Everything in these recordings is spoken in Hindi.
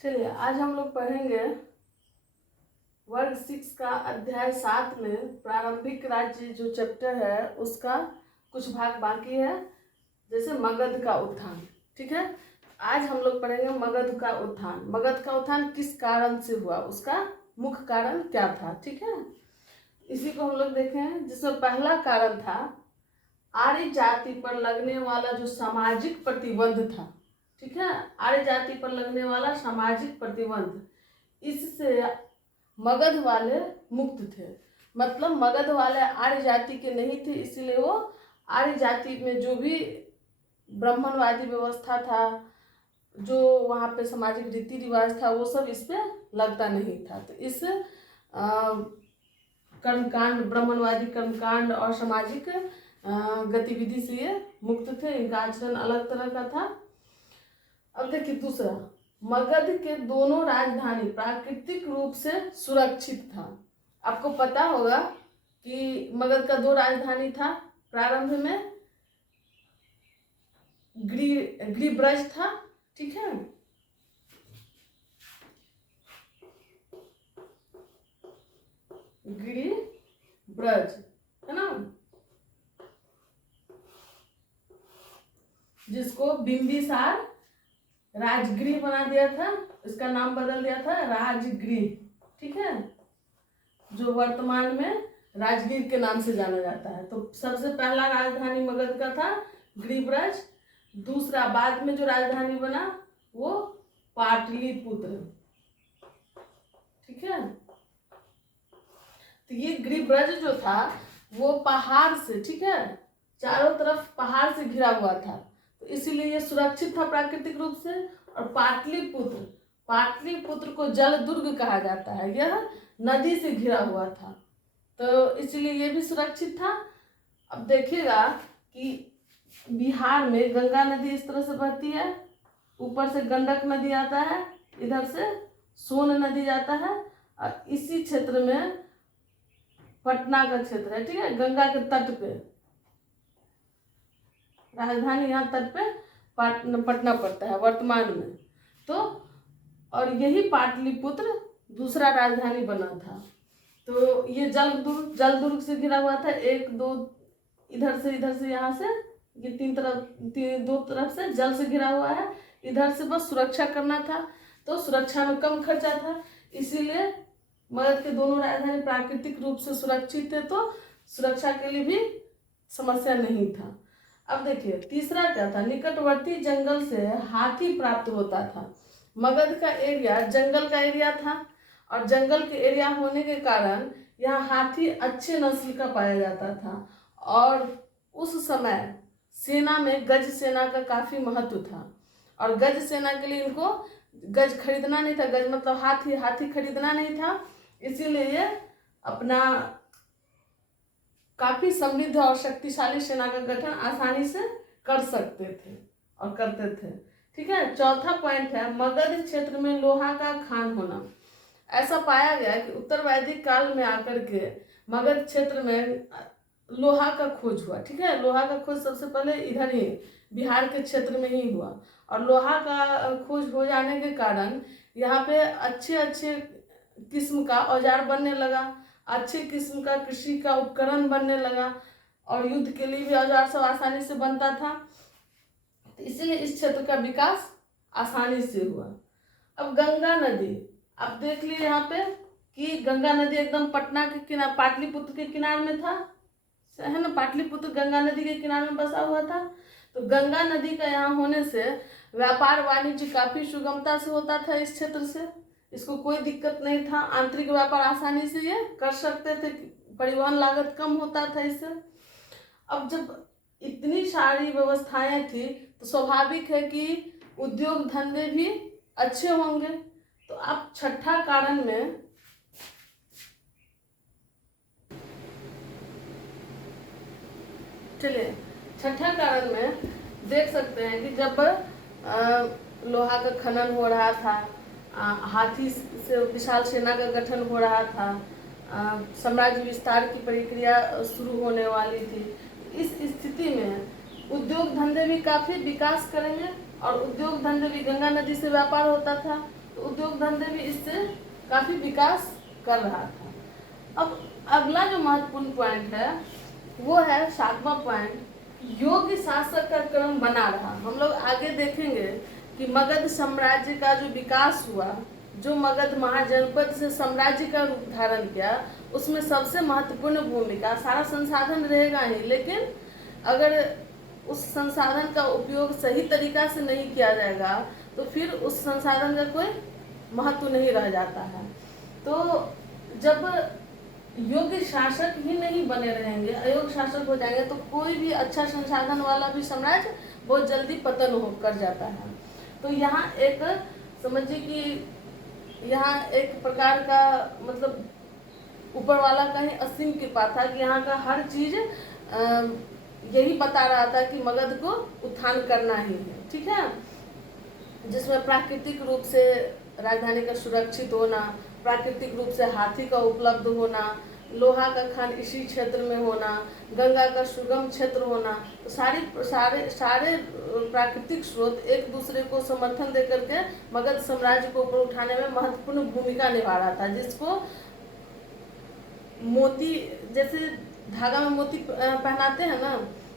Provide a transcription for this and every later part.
चलिए आज हम लोग पढ़ेंगे वर्ग 6 का अध्याय 7 में प्रारंभिक राज्य जो चैप्टर है उसका कुछ भाग बाकी है, जैसे मगध का उत्थान। ठीक है, आज हम लोग पढ़ेंगे मगध का उत्थान। मगध का उत्थान किस कारण से हुआ, उसका मुख्य कारण क्या था। ठीक है, इसी को हम लोग देखें, जिसमें पहला कारण था आर्य जाति पर लगने वाला जो सामाजिक प्रतिबंध था। ठीक है, आर्य जाति पर लगने वाला सामाजिक प्रतिबंध, इससे मगध वाले मुक्त थे। मतलब मगध वाले आर्य जाति के नहीं थे, इसलिए वो आर्य जाति में जो भी ब्राह्मणवादी व्यवस्था था, जो वहाँ पे सामाजिक रीति रिवाज था, वो सब इस पे लगता नहीं था। तो इस कर्मकांड, ब्राह्मणवादी कर्मकांड और सामाजिक गतिविधि से ये मुक्त थे। इनका आचरण अलग तरह का था। अब देखिए दूसरा, मगध के दोनों राजधानी प्राकृतिक रूप से सुरक्षित था। आपको पता होगा कि मगध का दो राजधानी था। प्रारंभ में गिरिब्रज था। ठीक है, गिरिब्रज है ना, जिसको बिंबिसार राजगृह बना दिया था। इसका नाम बदल दिया था राजगृह। ठीक है, जो वर्तमान में राजगीर के नाम से जाना जाता है। तो सबसे पहला राजधानी मगध का था गिरिब्रज। दूसरा बाद में जो राजधानी बना वो पाटलिपुत्र। ठीक है, तो ये गिरिब्रज जो था वो पहाड़ से, ठीक है, चारों तरफ पहाड़ से घिरा हुआ था, तो इसीलिए ये सुरक्षित था प्राकृतिक रूप से। और पाटलिपुत्र, पाटलिपुत्र को जल दुर्ग कहा जाता है, यह नदी से घिरा हुआ था, तो इसलिए ये भी सुरक्षित था। अब देखिएगा कि बिहार में गंगा नदी इस तरह से बहती है, ऊपर से गंडक नदी आता है, इधर से सोन नदी जाता है, और इसी क्षेत्र में पटना का क्षेत्र है। ठीक है, गंगा के तट पे राजधानी, यहाँ तट पे पटना पड़ता है वर्तमान में। तो और यही पाटलिपुत्र दूसरा राजधानी बना था। तो ये जल दुर्ग से घिरा हुआ था। एक दो इधर से यहाँ से, ये दो तरफ से जल से घिरा हुआ है। इधर से बस सुरक्षा करना था, तो सुरक्षा में कम खर्चा था, इसीलिए मगध के दोनों राजधानी प्राकृतिक रूप से सुरक्षित थे, तो सुरक्षा के लिए भी समस्या नहीं था। अब देखिए तीसरा क्या था, निकटवर्ती जंगल से हाथी प्राप्त होता था। मगध का एरिया जंगल का एरिया था, और जंगल के एरिया होने के कारण यहाँ हाथी अच्छे नस्ल का पाया जाता था। और उस समय सेना में गज सेना का काफी महत्व था, और गज सेना के लिए इनको गज खरीदना नहीं था, गज मतलब हाथी खरीदना नहीं था, इसीलिए ये अपना काफी समृद्ध और शक्तिशाली सेना का गठन आसानी से कर सकते थे और करते थे। ठीक है, चौथा पॉइंट है मगध क्षेत्र में लोहा का खान होना। ऐसा पाया गया कि उत्तर वैदिक काल में आकर के मगध क्षेत्र में लोहा का खोज हुआ। ठीक है, लोहा का खोज सबसे पहले इधर ही बिहार के क्षेत्र में ही हुआ, और लोहा का खोज हो जाने के कारण यहाँ पे अच्छे किस्म का औजार बनने लगा, अच्छे किस्म का कृषि का उपकरण बनने लगा, और युद्ध के लिए भी औजार सब आसानी से बनता था, तो इसीलिए इस क्षेत्र का विकास आसानी से हुआ। अब गंगा नदी, अब देख लीजिए यहाँ पे कि गंगा नदी एकदम पटना के किनारे, पाटलिपुत्र के किनारे में था, है ना, पाटलिपुत्र गंगा नदी के किनारे में बसा हुआ था। तो गंगा नदी का यहाँ होने से व्यापार वाणिज्य काफी सुगमता से होता था इस क्षेत्र से, इसको कोई दिक्कत नहीं था, आंतरिक व्यापार आसानी से ये कर सकते थे, परिवहन लागत कम होता था इससे। अब जब इतनी सारी व्यवस्थाएं थी तो स्वाभाविक है कि उद्योग धंधे भी अच्छे होंगे। तो आप छठा कारण में चलिए, छठा कारण में देख सकते हैं कि जब लोहा का खनन हो रहा था, हाथी से विशाल सेना का गठन हो रहा था, साम्राज्य विस्तार की प्रक्रिया शुरू होने वाली थी, इस स्थिति में उद्योग धंधे भी काफ़ी विकास करेंगे, और उद्योग धंधे भी, गंगा नदी से व्यापार होता था, तो उद्योग धंधे भी इससे काफी विकास कर रहा था। अब अगला जो महत्वपूर्ण पॉइंट है वो है 7वां पॉइंट, योग्य शासक का क्रम बना रहा। हम लोग आगे देखेंगे कि मगध साम्राज्य का जो विकास हुआ, जो मगध महाजनपद से साम्राज्य का रूप धारण किया, उसमें सबसे महत्वपूर्ण भूमिका, सारा संसाधन रहेगा ही, लेकिन अगर उस संसाधन का उपयोग सही तरीका से नहीं किया जाएगा तो फिर उस संसाधन का कोई महत्व नहीं रह जाता है। तो जब योग्य शासक ही नहीं बने रहेंगे, अयोग्य शासक हो जाएंगे, तो कोई भी अच्छा संसाधन वाला भी साम्राज्य बहुत जल्दी पतन हो कर जाता है। तो यहाँ एक समझिए कि यहाँ एक प्रकार का मतलब ऊपर वाला कहीं असीम कृपा था कि यहाँ का हर चीज यही बता रहा था कि मगध को उत्थान करना ही है, ठीक है। जिसमें प्राकृतिक रूप से राजधानी का सुरक्षित होना, प्राकृतिक रूप से हाथी का उपलब्ध होना, लोहा का खान इसी क्षेत्र में होना, गंगा का सुगम क्षेत्र होना, तो सारे प्राकृतिक स्रोत एक दूसरे को समर्थन देकर के मगध साम्राज्य को ऊपर उठाने में महत्वपूर्ण भूमिका निभा रहा था। जिसको मोती, जैसे धागा में मोती पहनाते हैं ना,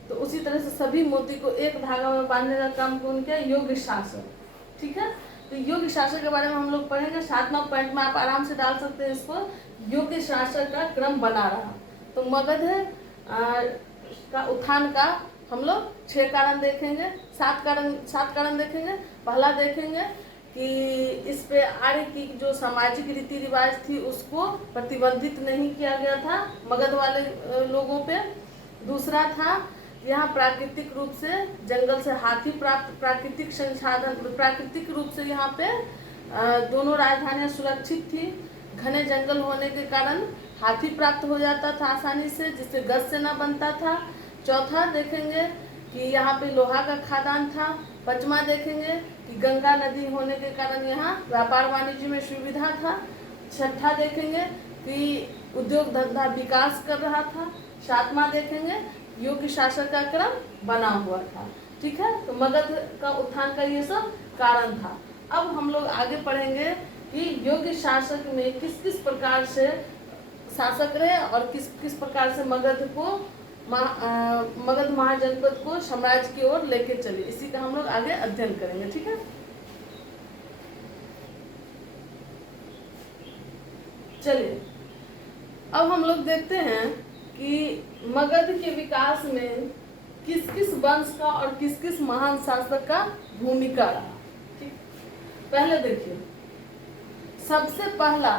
तो उसी तरह से सभी मोती को एक धागा में बांधने का काम कौन किया? योग्य शासक, ठीक है। तो योग्य शासक के बारे में हम लोग पढ़ेंगे। 7वां पॉइंट में आप आराम से डाल सकते हैं इसको, योग्य शासक का क्रम बना रहा। तो मगध का उत्थान का हम लोग 6 कारण देखेंगे, 7 कारण देखेंगे। पहला देखेंगे कि इस पे आर्य की जो सामाजिक रीति रिवाज थी उसको प्रतिबंधित नहीं किया गया था मगध वाले लोगों पे। दूसरा था यहाँ प्राकृतिक रूप से जंगल से हाथी प्राप्त, प्राकृतिक संसाधन, प्राकृतिक रूप से यहाँ पे दोनों राजधानियाँ सुरक्षित थी। घने जंगल होने के कारण हाथी प्राप्त हो जाता था आसानी से, जिससे गज से न बनता था। चौथा देखेंगे कि यहाँ पे लोहा का खदान था। 5वां देखेंगे कि गंगा नदी होने के कारण यहाँ व्यापार वाणिज्य में सुविधा था। 6ठा देखेंगे कि उद्योग धंधा विकास कर रहा था। 7वां देखेंगे योग्य शासक का क्रम बना हुआ था, ठीक है। तो मगध का उत्थान का ये सब कारण था। अब हम लोग आगे पढ़ेंगे कि योग्य शासक में किस किस प्रकार से शासक रहे और किस किस प्रकार से मगध महाजनपद को साम्राज्य की ओर लेके चले। इसी का हम लोग आगे अध्ययन करेंगे, ठीक है। चलिए अब हम लोग देखते हैं कि मगध के विकास में किस किस वंश का और किस किस महान शासक का भूमिका रहा, ठीक। पहले देखिए, सबसे पहला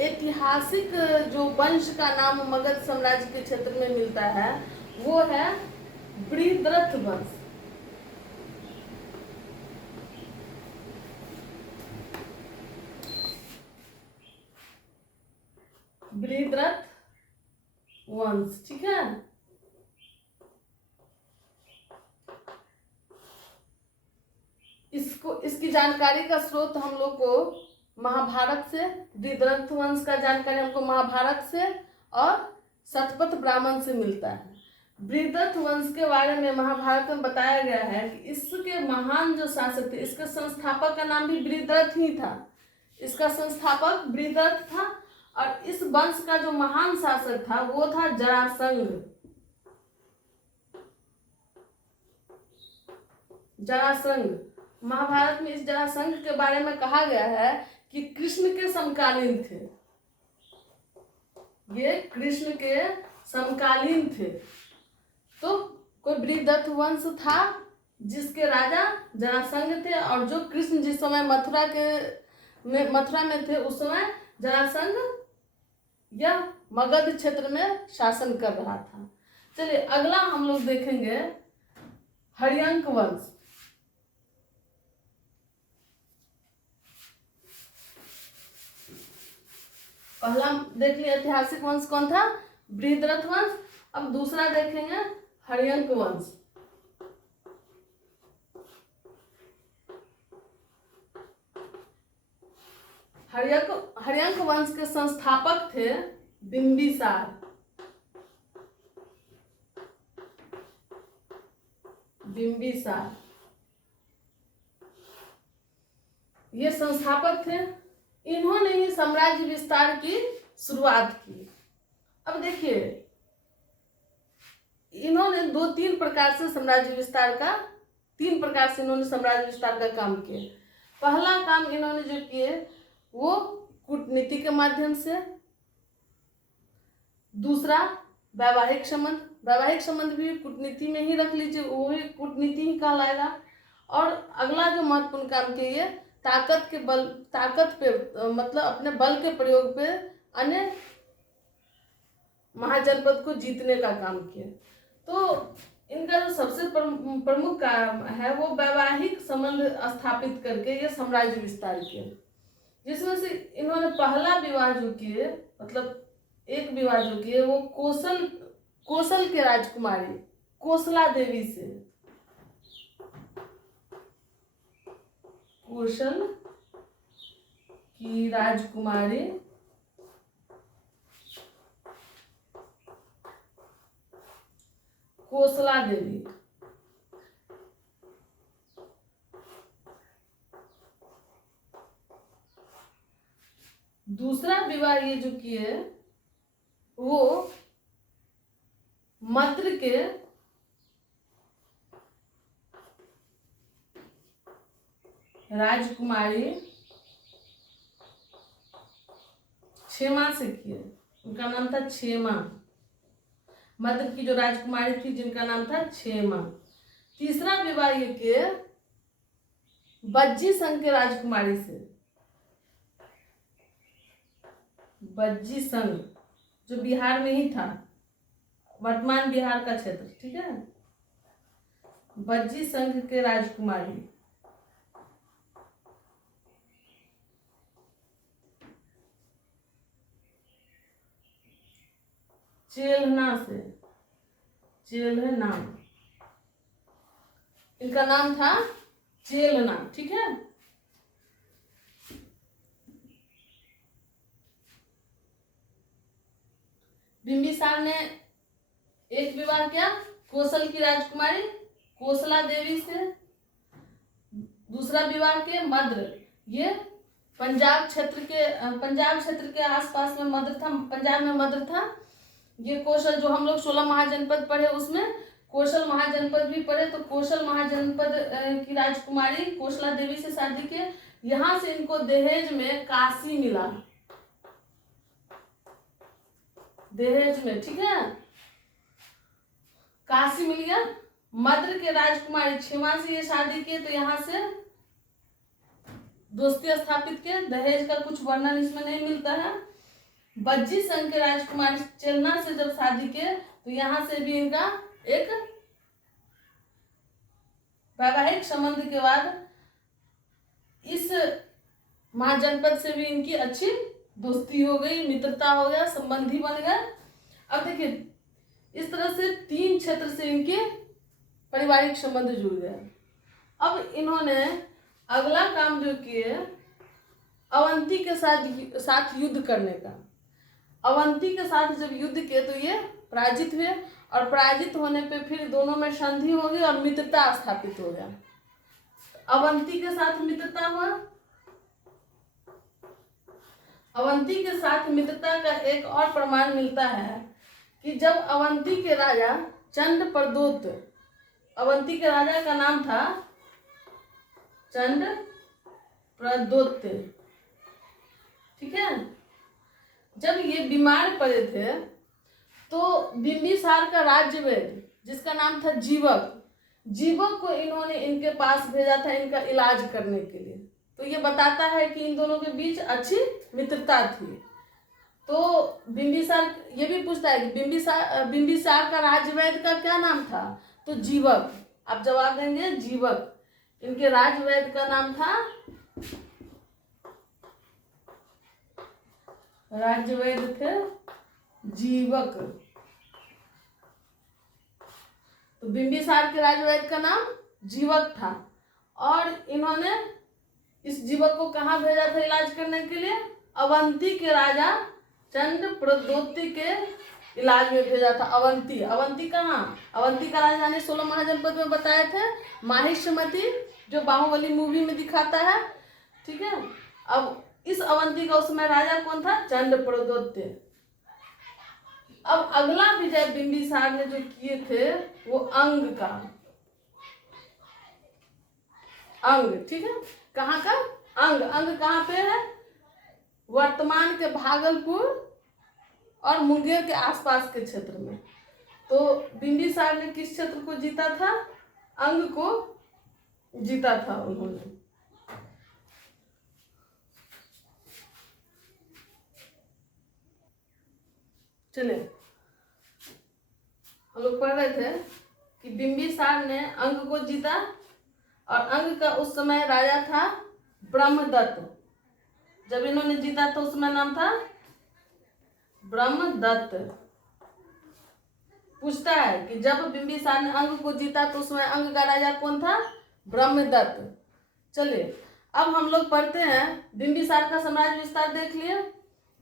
ऐतिहासिक जो वंश का नाम मगध साम्राज्य के क्षेत्र में मिलता है वो है बृहद्रथ वंश। बृहद्रथ वंश, ठीक है। इसकी जानकारी का स्रोत हम लोग को महाभारत से, बृहद्रथ वंश का जानकारी हमको महाभारत से और शतपथ ब्राह्मण से मिलता है। बृहद्रथ वंश के बारे में महाभारत में बताया गया है कि इसके महान जो शासक थे, इसके संस्थापक का नाम भी बृहद्रथ ही था। इसका संस्थापक बृहद्रथ था और इस वंश का जो महान शासक था वो था जरासंध। जरासंध, महाभारत में इस जरासंध के बारे में कहा गया है कि कृष्ण के समकालीन थे। ये कृष्ण के समकालीन थे। तो कोई बृहद्रथ वंश था जिसके राजा जरासंध थे, और जो कृष्ण जिस समय मथुरा में थे उस समय जरासंध यह मगध क्षेत्र में शासन कर रहा था। चलिए अगला हम लोग देखेंगे हर्यंक वंश। पहला देख लिया ऐतिहासिक वंश कौन था? बृहद्रथ वंश। अब दूसरा देखेंगे हर्यंक वंश। हर्यंक वंश के संस्थापक थे बिंबिसार। ये संस्थापक थे। इन्होंने ही साम्राज्य विस्तार की शुरुआत की। अब देखिए, इन्होंने 2-3 प्रकार से साम्राज्य विस्तार का, 3 प्रकार से इन्होंने साम्राज्य विस्तार का काम किया। पहला काम इन्होंने जो किए वो कूटनीति के माध्यम से। दूसरा वैवाहिक संबंध, वैवाहिक संबंध भी कूटनीति में ही रख लीजिए, वो भी कूटनीति ही कहलाएगा। और अगला जो महत्वपूर्ण काम किए, ताकत पे मतलब अपने बल के प्रयोग पे अन्य महाजनपद को जीतने का काम किया। तो इनका जो सबसे प्रमुख काम है वो वैवाहिक संबंध स्थापित करके ये साम्राज्य विस्तार किया, जिसमें से इन्होंने पहला विवाह जो किए, मतलब एक विवाह जो किए वो कोसल के राजकुमारी कोसला देवी से, कोसल की राजकुमारी कोसला देवी। दूसरा विवाह ये जो किए वो मद्र के राजकुमारी क्षेमा से किए। उनका नाम था क्षेमा। मद्र की जो राजकुमारी थी जिनका नाम था क्षेमा। तीसरा विवाह ये किए बज्जी संघ के राजकुमारी से, बज्जी संघ जो बिहार में ही था, वर्तमान बिहार का क्षेत्र, ठीक है। बज्जी संघ के राजकुमारी चेलना से, चेलना, इनका नाम था चेलना, ठीक है। बिंबिसार ने एक विवाह किया कोसल की राजकुमारी कोसला देवी से। दूसरा विवाह के मद्र, ये पंजाब क्षेत्र के आसपास में मद्र था, पंजाब में मद्र था। ये कौशल जो हम लोग 16 महाजनपद पढ़े उसमें कौशल महाजनपद भी पढ़े, तो कौशल महाजनपद की राजकुमारी कोसला देवी से शादी के। यहां से इनको दहेज में काशी मिला, दहेज में, ठीक है, काशी मिल गया। मद्र के राजकुमारी क्षेमा से ये शादी किए, तो यहाँ से दोस्ती स्थापित किए। दहेज का कुछ वर्णन इसमें नहीं मिलता है। बज्जी संघ के राजकुमारी चेलना से जब शादी किए तो यहाँ से भी इनका एक वैवाहिक संबंध के बाद इस महाजनपद से भी इनकी अच्छी दोस्ती हो गई, मित्रता हो गया, संबंधी बन गए। अब देखिए इस तरह से 3 क्षेत्र से इनके पारिवारिक संबंध जुड़ गए। अब इन्होंने अगला काम जो किए अवंती के साथ युद्ध करने का। अवंती के साथ जब युद्ध किए तो ये पराजित हुए, और पराजित होने पे फिर दोनों में संधि हो गई और मित्रता स्थापित हो गया। अवंती के साथ मित्रता हुआ। अवंती के साथ मित्रता का एक और प्रमाण मिलता है कि जब अवंती के राजा चंड प्रदोत, अवंती के राजा का नाम था चंड प्रदोत, ठीक है। जब ये बीमार पड़े थे तो बिंबिसार का राज्य वैद्य जिसका नाम था जीवक, जीवक को इन्होंने इनके पास भेजा था इनका इलाज करने के लिए। तो ये बताता है कि इन दोनों के बीच अच्छी मित्रता थी। तो बिंबिसार ये भी पूछता है कि बिंबिसार का राजवैद्य का क्या नाम था, तो जीवक। आप जवाब देंगे जीवक। इनके राजवैद्य का नाम था, राजवैद्य थे जीवक। तो बिंबिसार के राजवैद्य का नाम जीवक था, और इन्होंने इस जीवक को कहाँ भेजा था इलाज करने के लिए, अवंती के राजा चंड प्रदोति के इलाज में भेजा था। अवंती, अवंती कहाँ, अवंती का राजधानी 16 महाजनपद में बताए थे, माहिष्मति जो बाहुबली मूवी में दिखाता है। ठीक है। अब इस अवंती का उस समय राजा कौन था? चंड प्रद्योत्य। अब अगला विजय बिंबिसार ने जो किए थे वो अंग का, अंग, ठीक है। कहाँ का? अंग। अंग कहाँ पे है? वर्तमान के भागलपुर और मुंगेर के आसपास के क्षेत्र में। तो बिंबिसार ने किस क्षेत्र को जीता था? अंग को जीता था उन्होंने। चले, हम लोग पढ़ रहे थे कि बिंबिसार ने अंग को जीता और अंग का उस समय राजा था ब्रह्मदत्त। जब इन्होंने जीता तो उस समय नाम था ब्रह्मदत्त। पूछता है कि जब बिंबिसार ने अंग को जीता तो उसमें अंग का राजा कौन था? ब्रह्मदत्त। चलिए, अब हम लोग पढ़ते हैं, बिंबिसार का साम्राज्य विस्तार देख लिए।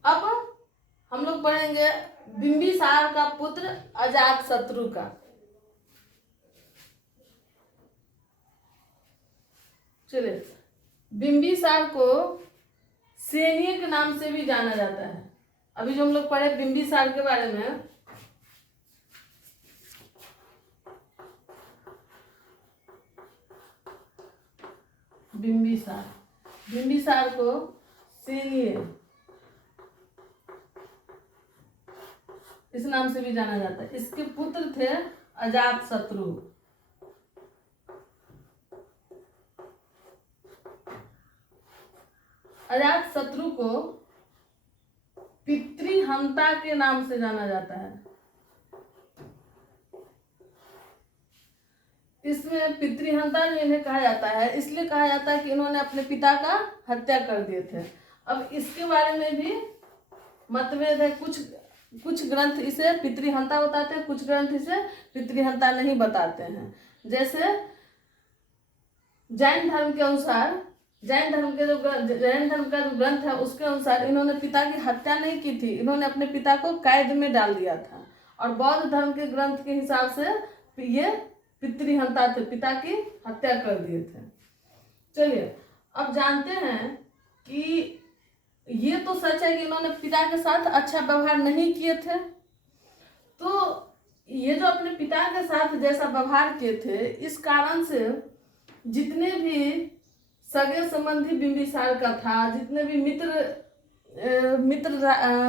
अब हम लोग पढ़ेंगे बिंबिसार का पुत्र अजातशत्रु का। चलिए, बिंबिसार को सैनिक के नाम से भी जाना जाता है। अभी जो हम लोग पढ़े बिंबिसार के बारे में, बिंबिसार, बिंबिसार को सैनिक इस नाम से भी जाना जाता है। इसके पुत्र थे अजातशत्रु। अजातशत्रु को पितृहंता के नाम से जाना जाता है। इसमें पितृहंता जो इन्हें कहा जाता है, इसलिए कहा जाता है कि इन्होंने अपने पिता का हत्या कर दिए थे। अब इसके बारे में भी मतभेद है। कुछ ग्रंथ इसे पितृहंता बताते हैं, कुछ ग्रंथ इसे पितृहंता नहीं बताते हैं। जैसे जैन धर्म के अनुसार, जैन धर्म का जो ग्रंथ है उसके अनुसार इन्होंने पिता की हत्या नहीं की थी, इन्होंने अपने पिता को कैद में डाल दिया था। और बौद्ध धर्म के ग्रंथ के हिसाब से ये पितृहंता थे, पिता की हत्या कर दिए थे। चलिए, अब जानते हैं कि ये तो सच है कि इन्होंने पिता के साथ अच्छा व्यवहार नहीं किए थे। तो ये जो अपने पिता के साथ जैसा व्यवहार किए थे, इस कारण से जितने भी सगे संबंधी बिंबिसार का था, जितने भी मित्र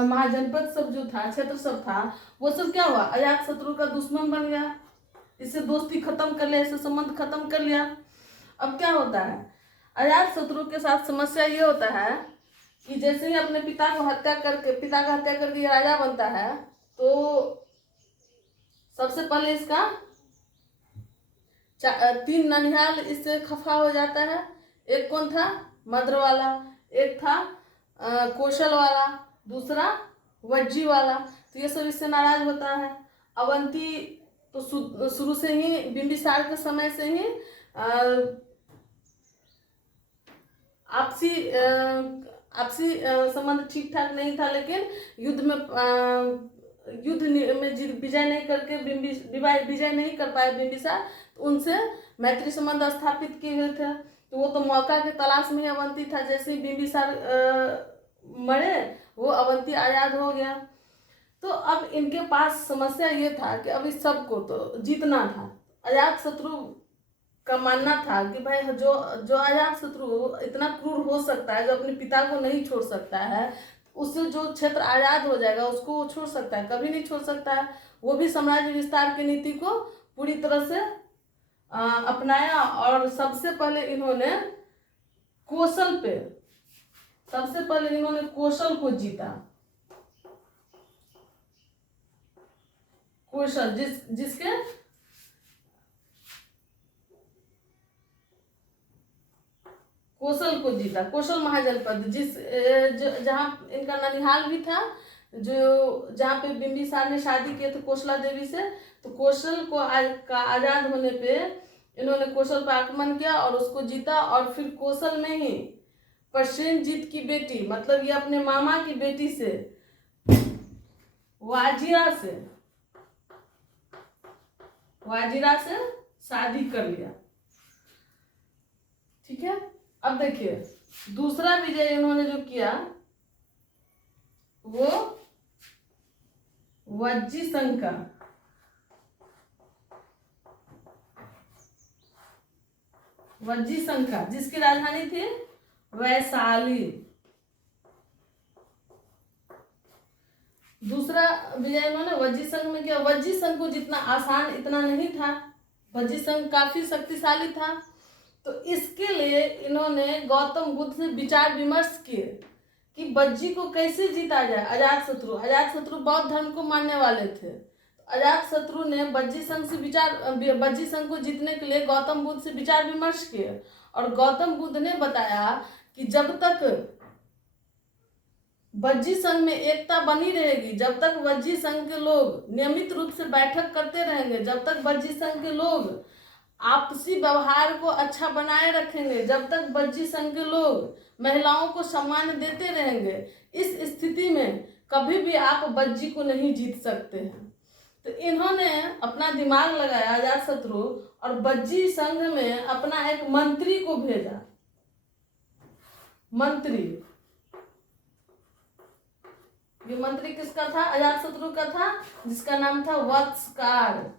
महाजनपद सब जो था, क्षेत्र सब था, वो सब क्या हुआ? अजातशत्रु का दुश्मन बन गया। इससे दोस्ती खत्म कर लिया, इससे संबंध खत्म कर लिया। अब क्या होता है? अजातशत्रु के साथ समस्या ये होता है कि जैसे ही अपने पिता का हत्या करके ये राजा बनता है, तो सबसे पहले इसका 3 ननिहाल इससे खफा हो जाता है। एक कौन था? मद्र वाला, एक था कौशल वाला, दूसरा वज्जी वाला। तो ये सब इससे नाराज होता है। अवंती तो शुरू से ही, बिंबिसार के समय से ही आपसी संबंध ठीक ठाक नहीं था। लेकिन युद्ध में विजय नहीं करके विजय नहीं कर पाए बिंबिसार, तो उनसे मैत्री संबंध स्थापित किए हुए थे। तो वो तो मौका के तलाश में ही अवंती था। जैसे ही बिंबिसार मरे, वो अवंती आजाद हो गया। तो अब इनके पास समस्या ये था कि अब इस सबको तो जीतना था। अजातशत्रु का मानना था कि भाई जो अजातशत्रु इतना क्रूर हो सकता है, जो अपने पिता को नहीं छोड़ सकता है, उससे जो क्षेत्र आजाद हो जाएगा उसको वो छोड़ सकता है? कभी नहीं छोड़ सकता है। वो भी साम्राज्य विस्तार की नीति को पूरी तरह से अपनाया। और सबसे पहले इन्होंने कौशल को जीता। कौशल जिसके कौशल को जीता, कौशल महाजनपद, जहाँ इनका ननिहाल भी था, जो जहाँ पे बिंबिसार ने शादी किए थे कौशला देवी से। तो कौशल का आजाद होने पे इन्होंने कौशल पर आक्रमण किया और उसको जीता। और फिर कौशल में ही प्रसेनजीत की बेटी, मतलब ये अपने मामा की बेटी से, वाजिरा से शादी कर लिया। ठीक है। अब देखिए, दूसरा विजय इन्होंने जो किया वो वज्जीसंघ का। वज्जीसंघ का, जिसकी राजधानी थी वैशाली। दूसरा विजय इन्होंने वज्जीसंघ में किया। वज्जीसंघ को जितना आसान इतना नहीं था, वज्जीसंघ काफी शक्तिशाली था। तो इसके लिए इन्होंने गौतम बुद्ध से विचार विमर्श किए कि वज्जी को कैसे जीता जाए। अजातशत्रु बौद्ध धर्म को मानने वाले थे। अजातशत्रु ने वज्जी संघ को जीतने के लिए गौतम बुद्ध से विचार विमर्श किए और गौतम बुद्ध ने बताया कि जब तक वज्जी संघ में एकता बनी रहेगी, जब तक वज्जी संघ के लोग नियमित रूप से बैठक करते रहेंगे, जब तक वज्जी संघ के लोग आपसी व्यवहार को अच्छा बनाए रखेंगे, जब तक वज्जी संघ के लोग महिलाओं को सम्मान देते रहेंगे, इस स्थिति में कभी भी आप वज्जी को नहीं जीत सकते हैं। तो इन्होंने अपना दिमाग लगाया अजातशत्रु और वज्जी संघ में अपना एक मंत्री को भेजा। मंत्री, ये मंत्री किसका था? अजातशत्रु का था, जिसका नाम था वत्सकार।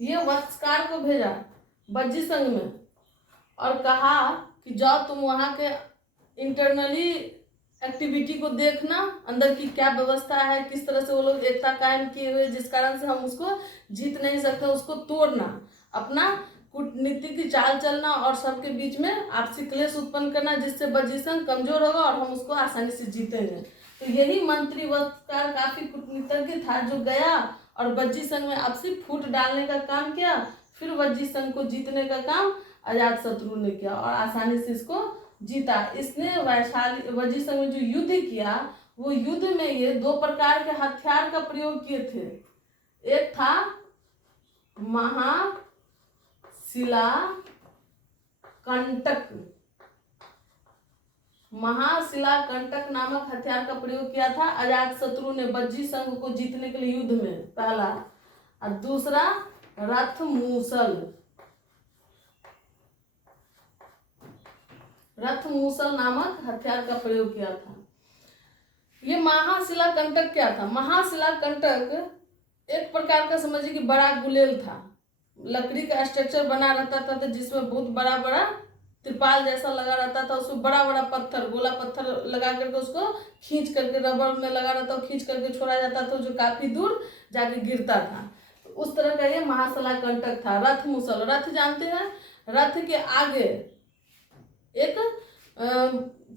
ये वत्सकार को भेजा वज्जी संघ में और कहा कि जाओ तुम वहां के इंटरनली एक्टिविटी को देखना, अंदर की क्या व्यवस्था है, किस तरह से वो लोग एकता कायम किए हुए, जिस कारण से हम उसको जीत नहीं सकते, उसको तोड़ना, अपना कूटनीतिक चाल चलना और सबके बीच में आपसी क्लेश उत्पन्न करना, जिससे वज्जी संघ कमजोर होगा और हम उसको आसानी से जीतेंगे। तो यही मंत्री वत्सकार काफी कूटनीतिज्ञ था जो गया और वज्जी संघ में आपसी फूट डालने का काम किया। फिर वज्जी संघ को जीतने का काम अजातशत्रु ने किया और आसानी से इसको जीता। इसने वज्जी संघ में जो युद्ध किया, वो युद्ध में ये दो प्रकार के हथियार का प्रयोग किए थे। एक था महाशिला कंटक। महाशिला कंटक नामक हथियार का प्रयोग किया था अजातशत्रु ने वज्जी संघ को जीतने के लिए युद्ध में, पहला। और दूसरा रथ मूसल। रथ मूसल नामक हथियार का प्रयोग किया था। ये महाशिला कंटक क्या था? महाशिला कंटक एक प्रकार का समझिए कि बड़ा गुलेल था, लकड़ी का स्ट्रक्चर बना रहता था, तो जिसमें बहुत बड़ा बड़ा त्रिपाल जैसा लगा रहता था, उसमें बड़ा बड़ा पत्थर, गोला पत्थर लगा करके उसको खींच करके रबर में लगा रहता, खींच करके छोड़ा जाता था, जो काफी दूर जाके गिरता था। तो उस तरह का ये महाशिला कंटक था। रथ मूसल, रथ जानते हैं, रथ के आगे एक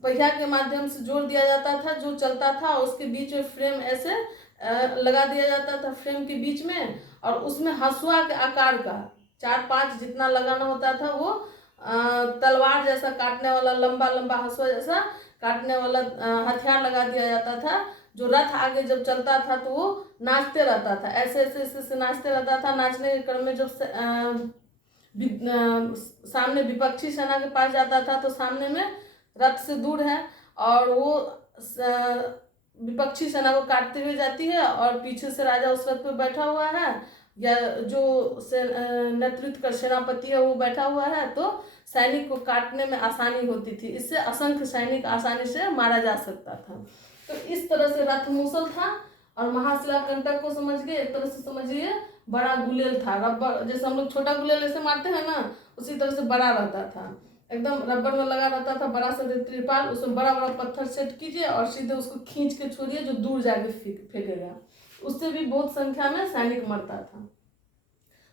पहिया के माध्यम से जोड़ दिया जाता था जो चलता था, उसके बीच में फ्रेम ऐसे लगा दिया जाता था फ्रेम के बीच में, और उसमें हंसुआ के आकार का 4-5 जितना लगाना होता था, वो तलवार जैसा काटने वाला लंबा लंबा हंसुआ जैसा काटने वाला हथियार लगा दिया जाता था। जो रथ आगे जब चलता था तो वो नाचते रहता था, ऐसे ऐसे ऐसे नाचते रहता था। नाचने के क्रम में जब सामने विपक्षी सेना के पास जाता था तो सामने में रथ से दूर है और वो विपक्षी सेना को काटते हुए जाती है, और पीछे से राजा उस रथ पर बैठा हुआ है या जो नेतृत्व का सेनापति है वो बैठा हुआ है, तो सैनिक को काटने में आसानी होती थी। इससे असंख्य सैनिक आसानी से मारा जा सकता था। तो इस तरह से रथ मूसल था। और महाशिला कंटक को समझ गए, एक तरह से समझिए बड़ा गुलेल था, रबर जैसे हम लोग छोटा गुलेल ऐसे मारते हैं ना, उसी तरह से बड़ा रहता था, एकदम रबर में लगा रहता था, बड़ा सा त्रिपाल, उसमें बड़ा बड़ा पत्थर सेट कीजिए और सीधे उसको खींच के छोड़िए जो दूर जाके फेंकेगा, उससे भी बहुत संख्या में सैनिक मरता था।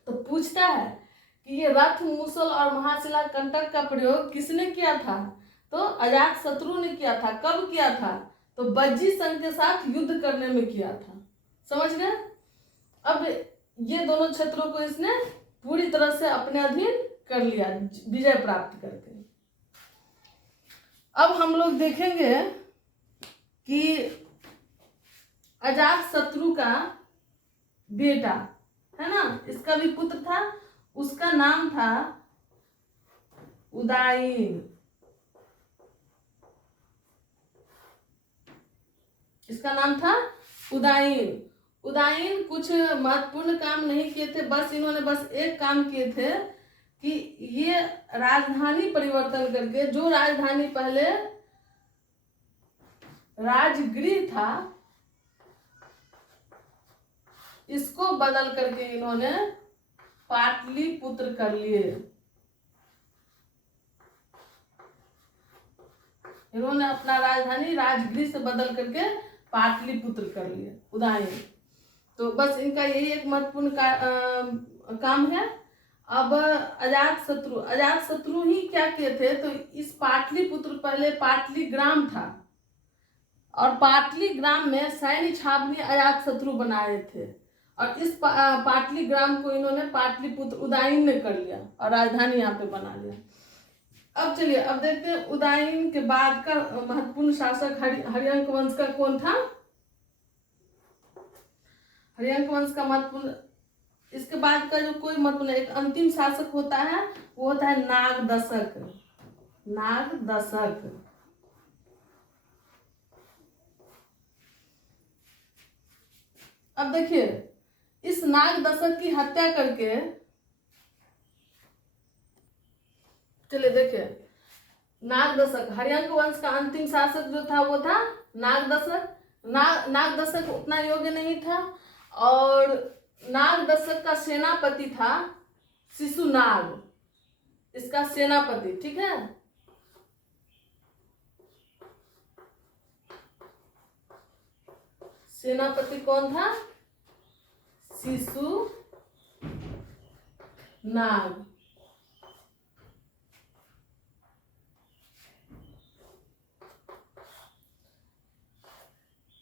तो पूछता है कि ये रथ मूसल और महाशिला कंटक का प्रयोग किसने किया था? तो अजातशत्रु ने किया था। कब किया था? तो वज्जी संघ के साथ युद्ध करने में किया था। समझ गए? अब ये दोनों क्षेत्रों को इसने पूरी तरह से अपने अधीन कर लिया विजय प्राप्त करके। अब हम लोग देखेंगे कि अजातशत्रु का बेटा है ना, इसका भी पुत्र था, उसका नाम था उदायीन। इसका नाम था उदायीन। उदायीन कुछ महत्वपूर्ण काम नहीं किए थे, बस इन्होंने बस एक काम किए थे कि ये राजधानी परिवर्तन करके, जो राजधानी पहले राजगृह था इसको बदल करके इन्होंने पाटलिपुत्र कर लिए। इन्होंने अपना राजधानी राजगृह से बदल करके पाटलिपुत्र कर लिए, उदयन। तो बस इनका यही एक महत्वपूर्ण काम है। अब अजातशत्रु ही क्या किए थे, तो इस पाटलिपुत्र पहले पाटलिग्राम था और पाटलिग्राम में सैन्य छावनी अजातशत्रु बनाए थे और इस पाटलिग्राम को इन्होंने पाटलिपुत्र उदयन ने कर लिया और राजधानी यहाँ पे बना लिया। अब चलिए अब देखते हैं उदयन के बाद का महत्वपूर्ण शासक हर्यंक वंश का कौन था। हर्यंक वंश का महत्वपूर्ण, इसके बाद का जो कोई महत्वपूर्ण एक अंतिम शासक होता है वो होता है नागदशक। नागदशक अब देखिए इस नागदशक की हत्या करके, चलिए देखिए नागदशक, हर्यंक वंश का अंतिम शासक जो था वो था नागदशक। नागदशक उतना योग्य नहीं था और नागदशक का सेनापति था शिशुनाग, इसका सेनापति, ठीक है। सेनापति कौन था? शिशुनाग।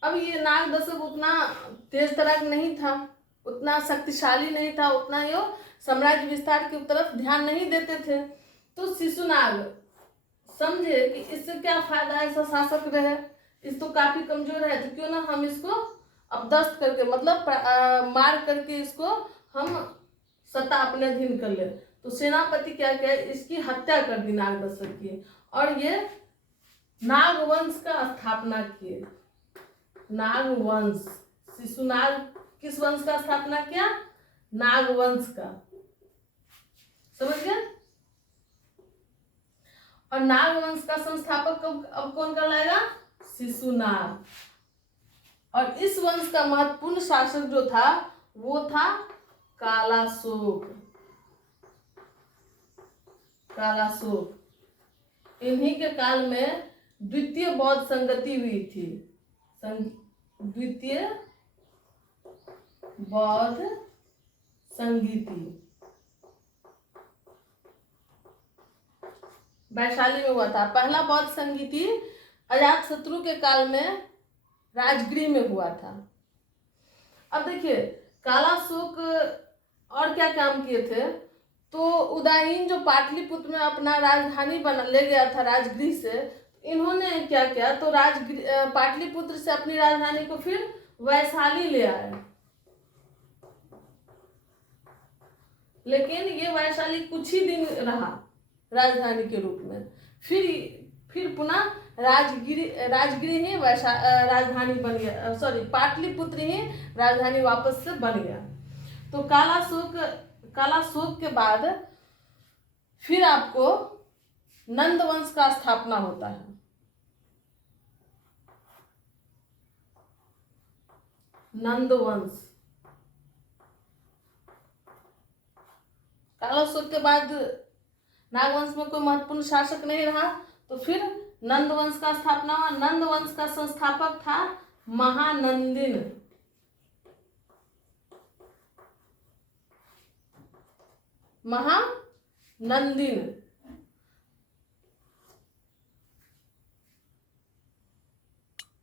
अब ये नागदशक उतना तेज तर्राक नहीं था, उतना शक्तिशाली नहीं था, उतना यो साम्राज्य विस्तार की तरफ ध्यान नहीं देते थे। तो शिशुनाग समझे कि इससे क्या फायदा, ऐसा शासक रहे, इस तो काफी कमजोर है, तो क्यों ना हम इसको अपदस्थ करके, मतलब मार करके इसको हम सत्ता अपने अधीन कर ले। तो सेनापति क्या किया, इसकी हत्या कर दी नागदशक की और ये नागवंश का स्थापना किए। नागवंश, शिशुनाग किस वंश का स्थापना किया? नागवंश का, समझ गए। और नागवंश का संस्थापक अब कौन कहलाएगा? शिशुनाग। और इस वंश का महत्वपूर्ण शासक जो था वो था कालाशोक। कालाशोक, इन्हीं के काल में द्वितीय बौद्ध संगति हुई थी। द्वितीय बौद्ध संगीति वैशाली में हुआ था। पहला बौद्ध संगीति अजातशत्रु के काल में राजगृह में हुआ था। अब देखिए कालाशोक और क्या काम किए थे, तो उदयन जो पाटलिपुत्र में अपना राजधानी बना ले गया था राजगृह से, इन्होंने क्या किया, तो राजगृह पाटलिपुत्र से अपनी राजधानी को फिर वैशाली ले आए। लेकिन ये वैशाली कुछ ही दिन रहा राजधानी के रूप में, फिर पुनः राजगृह ही राजधानी बन गया, सॉरी पाटलिपुत्र ही राजधानी वापस से बन गया। तो कालाशोक के बाद फिर आपको नंद वंश का स्थापना होता है। नंद वंश, कालाशोक के बाद नागवंश में कोई महत्वपूर्ण शासक नहीं रहा, तो फिर नंद वंश का स्थापना हुआ। नंद वंश का संस्थापक था महानंदिन। महानंदिन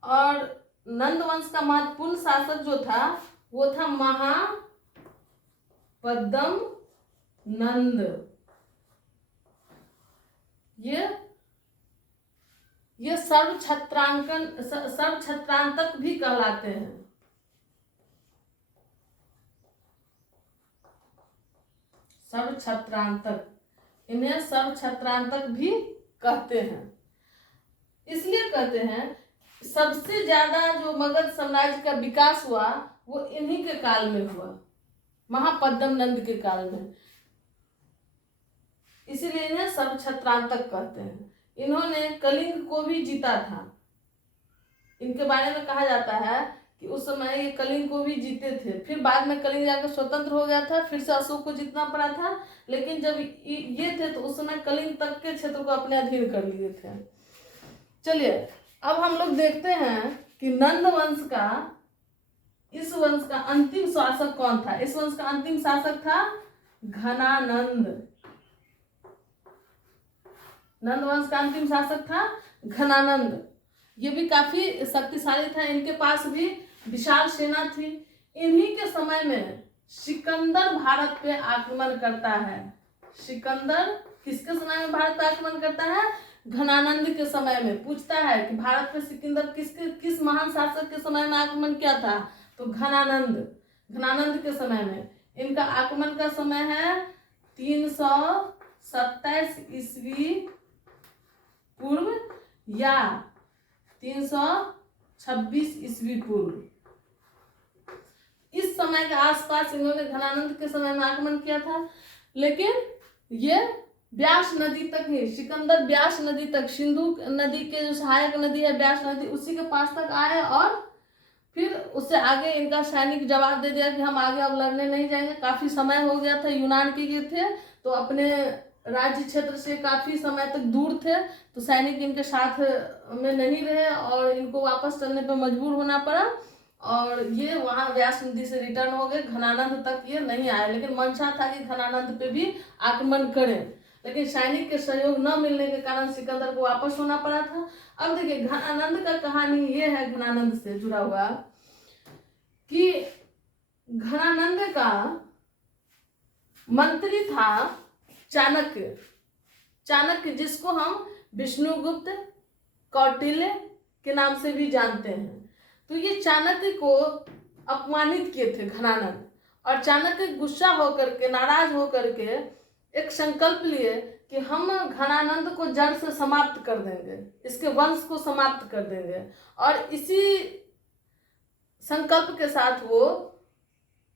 और नंद वंश का महत्वपूर्ण शासक जो था वो था महापद्म नंद। ये सर्व छत्रांतक भी कहलाते हैं। सर्व छत्रांतक, इन्हें सर्व छत्रांतक भी कहते हैं। इसलिए कहते हैं सबसे ज्यादा जो मगध साम्राज्य का विकास हुआ वो इन्हीं के काल में हुआ, महापद्म नंद के काल में। इसीलिए इन्हें सर्वछत्रांतक कहते हैं। इन्होंने कलिंग को भी जीता था। इनके बारे में कहा जाता है कि उस समय ये कलिंग को भी जीते थे। फिर बाद में कलिंग जाकर स्वतंत्र हो गया था, फिर से अशोक को जीतना पड़ा था। लेकिन जब ये थे तो उस समय कलिंग तक के क्षेत्र को अपने अधीन कर लिए थे। चलिए अब हम लोग देखते हैं कि नंद वंश का, इस वंश का अंतिम शासक कौन था। इस वंश का अंतिम शासक था घनानंद। नंद वंश का अंतिम शासक था घनानंद। ये भी काफी शक्तिशाली था, इनके पास भी विशाल सेना थी। इन्हीं के समय में सिकंदर भारत पे आक्रमण करता है। सिकंदर किसके समय में भारत पे आक्रमण करता है? घनानंद के समय में। पूछता है कि भारत पे सिकंदर किस महान शासक के समय में आक्रमण किया था? तो घनानंद के समय में। इनका आक्रमण का समय है 327 ईस्वी पूर्व या 326 ईस्वी पूर्व। इस समय के आसपास इन्होंने घनानंद के समय में आक्रमण किया था। लेकिन ये ब्यास नदी तक ही, सिकंदर ब्यास नदी तक, सिंधु नदी के जो सहायक नदी है ब्यास नदी, उसी के पास तक आए और फिर उससे आगे इनका सैनिक जवाब दे दिया कि हम आगे अब लड़ने नहीं जाएंगे। काफी समय हो गया था, यूनान के ये थे तो अपने राज्य क्षेत्र से काफी समय तक दूर थे, तो सैनिक इनके साथ में नहीं रहे और इनको वापस चलने पर मजबूर होना पड़ा और ये वहां व्यास नदी से रिटर्न हो गए। घनानंद तक ये नहीं आए, लेकिन मंशा था कि घनानंद पे भी आक्रमण करें, लेकिन सैनिक के सहयोग न मिलने के कारण सिकंदर को वापस होना पड़ा था। अब देखिए घनानंद का कहानी ये है, घनानंद से जुड़ा हुआ, कि घनानंद का मंत्री था चाणक्य। चाणक्य जिसको हम विष्णुगुप्त, कौटिल्य के नाम से भी जानते हैं। तो ये चाणक्य को अपमानित किए थे घनानंद, और चाणक्य गुस्सा होकर के, नाराज होकर के एक संकल्प लिए कि हम घनानंद को जड़ से समाप्त कर देंगे, इसके वंश को समाप्त कर देंगे। और इसी संकल्प के साथ वो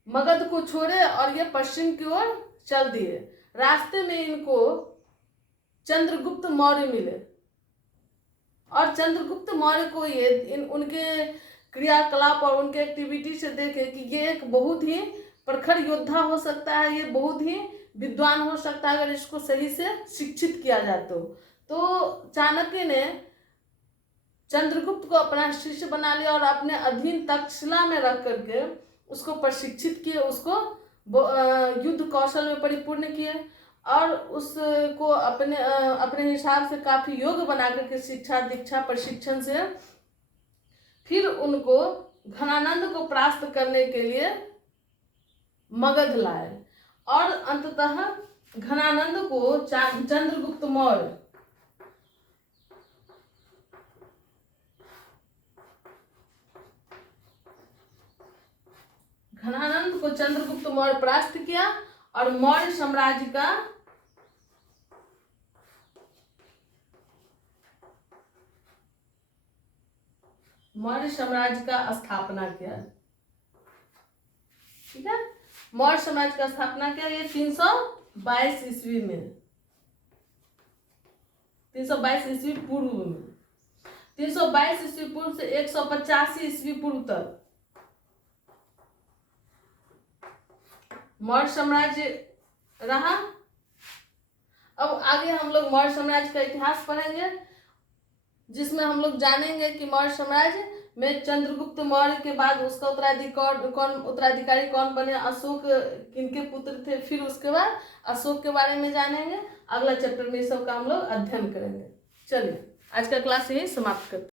मगध को छोड़े और ये पश्चिम की ओर चल दिए। रास्ते में इनको चंद्रगुप्त मौर्य मिले और चंद्रगुप्त मौर्य को ये उनके क्रियाकलाप और उनके एक्टिविटी से देखे कि ये एक बहुत ही प्रखर योद्धा हो सकता है, ये बहुत ही विद्वान हो सकता है अगर इसको सही से शिक्षित किया जाए तो चाणक्य ने चंद्रगुप्त को अपना शिष्य बना लिया और अपने अधीन तक्षशिला में रख करके उसको प्रशिक्षित किए, उसको युद्ध कौशल में परिपूर्ण किए और उसको अपने हिसाब से काफी योग्य बना करके शिक्षा दीक्षा प्रशिक्षण से फिर उनको घनानंद को परास्त करने के लिए मगध लाए और अंततः घनानंद को चंद्रगुप्त मौर्य परास्त किया और मौर्य साम्राज्य का स्थापना किया। ठीक है, मौर्य साम्राज्य का स्थापना किया ये 322 ईस्वी में, 322 ईस्वी पूर्व में, 322 ईस्वी पूर्व से 185 ईस्वी पूर्व तक मौर्य साम्राज्य रहा। अब आगे हम लोग मौर्य साम्राज्य का इतिहास पढ़ेंगे, जिसमें हम लोग जानेंगे कि मौर्य साम्राज्य में चंद्रगुप्त मौर्य के बाद उसका उत्तराधिकारी कौन बने, अशोक किनके पुत्र थे, फिर उसके बाद अशोक के बारे में जानेंगे। अगला चैप्टर में इस सब का हम लोग अध्ययन करेंगे। चलिए आज का क्लास यही समाप्त करते हैं।